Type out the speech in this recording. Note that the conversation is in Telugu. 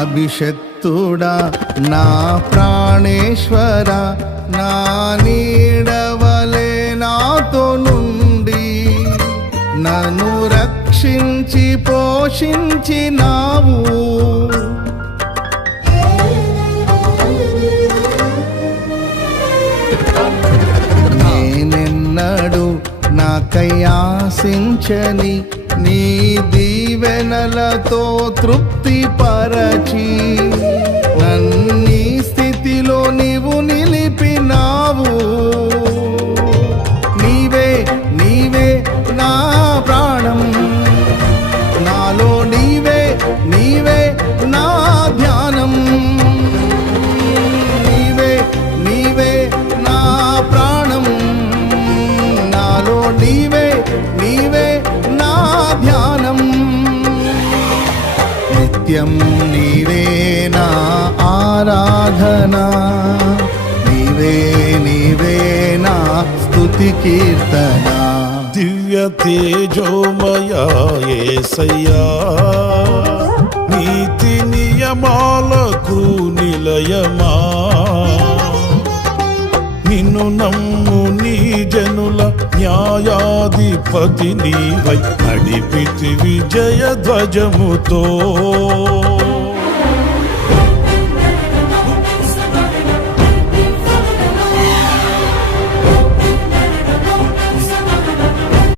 అభిషక్తుడా నా ప్రాణేశ్వర నా నీడవలే నాతో నుండి నన్ను రక్షించి పోషించినావు. నేనెన్నడు నాకై ఆశించని నీ దీవెనలతో తృప్తి పరచి నన్నీ స్థితిలో నీవు నిలిపినావు. నీవే నీవే నా ప్రాణం, నాలో నీవే నీవే నా ధ్యానం. నీవే నీవే నా ప్రాణం, నాలో నీవే నీవే నా ధ్యానం. నిత్యం నీవే నా ఆరాధన, నీవే నీవే నా స్తుతి కీర్తన. దివ్య తేజోమయా యేసయ్యా నీతి నియమాలకు నిలయమా. నిన్ను నమ్ము నీ జనుల న్యాయాధిపతి నీవై నడిపితి విజయ ధ్వజముతో.